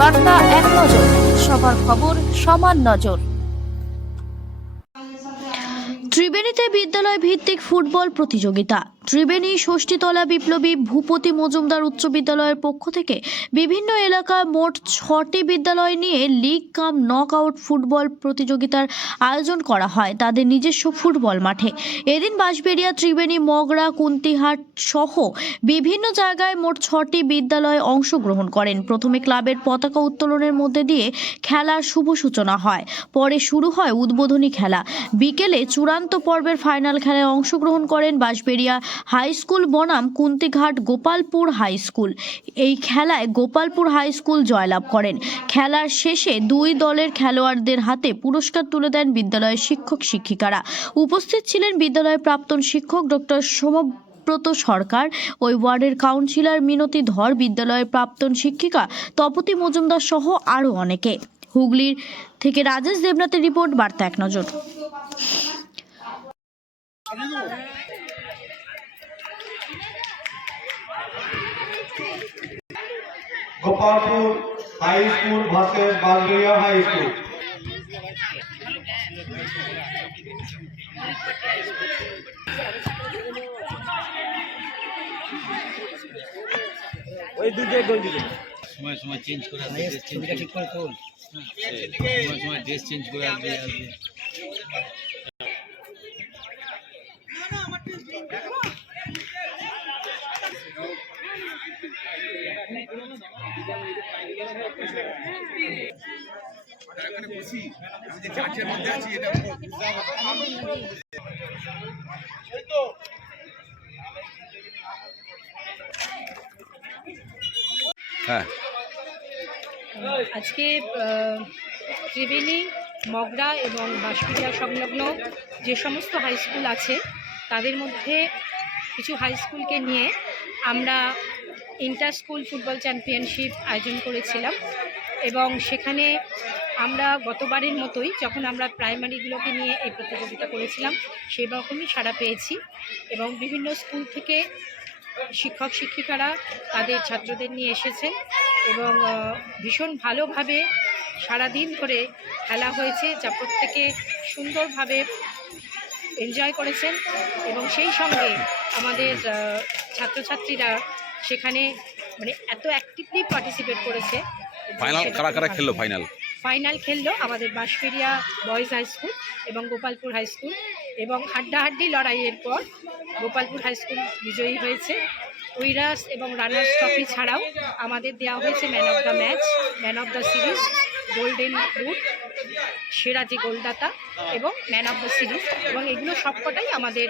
বার্তা এক নজর, সবার খবর সমান নজর। ত্রিবেণীতে বিদ্যালয় ভিত্তিক ফুটবল প্রতিযোগিতা। ত্রিবেণী ষষ্ঠীতলা বিপ্লবী ভূপতি মজুমদার উচ্চ বিদ্যালয়ের পক্ষ থেকে বিভিন্ন এলাকায় মোট 6টি বিদ্যালয় নিয়ে লিগ কাম নকআউট ফুটবল প্রতিযোগিতার আয়োজন করা হয় তাদের নিজস্ব ফুটবল মাঠে। এদিন বাঁশবেড়িয়া, ত্রিবেণী, মগরা, কুন্তিহাট সহ বিভিন্ন জায়গায় মোট 6টি বিদ্যালয় অংশগ্রহণ করেন। প্রথমে ক্লাবের পতাকা উত্তোলনের মধ্যে দিয়ে খেলার শুভ সূচনা হয়, পরে শুরু হয় উদ্বোধনী খেলা। বিকেলে চূড়ান্ত পর্বের ফাইনাল খেলায় অংশগ্রহণ করেন বাঁশবেড়িয়া হাই স্কুল বনাম কুন্তিঘাট গোপালপুর হাই স্কুল। এই খেলায় গোপালপুর হাই স্কুল জয়লাভ করেন। খেলার শেষে দুই দলের খেলোয়াড়দের হাতে পুরস্কার তুলে দেন বিদ্যালয়ের শিক্ষক শিক্ষিকারা। উপস্থিত ছিলেন বিদ্যালয়ের প্রাক্তন শিক্ষক ডক্টর সোমব্রত সরকার, ওই ওয়ার্ডের কাউন্সিলর মিনতি ধর, বিদ্যালয়ের প্রাক্তন শিক্ষিকা তপতি মজুমদার সহ আরও অনেকে। হুগলির থেকে রাজেশ দেবনাথের রিপোর্ট, বার্তা এক নজর। Gopalpur high school versus Bansberia high school. ওই দুটোই গোল দিবে। সময় সময় চেঞ্জ করে আসবে, ছবিটা ঠিক করে তোল। সময় সময় ড্রেস চেঞ্জ করে আসবে। হ্যাঁ, আজকে ত্রিবেণী, মগরা এবং বাঁশবেড়িয়া সংলগ্ন যে সমস্ত হাই স্কুল আছে তাদের মধ্যে কিছু হাই স্কুলকে নিয়ে আমরা ইন্টার স্কুল ফুটবল চ্যাম্পিয়নশিপ আয়োজন করেছিলাম এবং সেখানে আমরা গতবারের মতোই যখন আমরা প্রাইমারিগুলোকে নিয়ে এই প্রতিযোগিতা করেছিলাম সেই রকমই সাড়া পেয়েছি এবং বিভিন্ন স্কুল থেকে শিক্ষক শিক্ষিকারা তাদের ছাত্রদের নিয়ে এসেছেন এবং ভীষণ ভালোভাবে সারাদিন ধরে খেলা হয়েছে, যা প্রত্যেকে সুন্দরভাবে এনজয় করেছেন এবং সেই সঙ্গে আমাদের ছাত্রছাত্রীরা সেখানে মানে এত অ্যাক্টিভলি পার্টিসিপেট করেছে। ফাইনাল কারা খেললো? ফাইনাল খেললো আমাদের বাঁশবেড়িয়া বয়েজ হাই স্কুল এবং গোপালপুর হাই স্কুল এবং হাড্ডাহাড্ডি লড়াইয়ের পর গোপালপুর হাই স্কুল বিজয়ী হয়েছে। উইনার্স এবং রানার্স ট্রফি ছাড়াও আমাদের দেওয়া হয়েছে man of the match, man of the series, golden boot, সেরা যে গোলদাতা এবং ম্যান অফ দ্য সিরিজ, এবং এগুলো সবকটাই আমাদের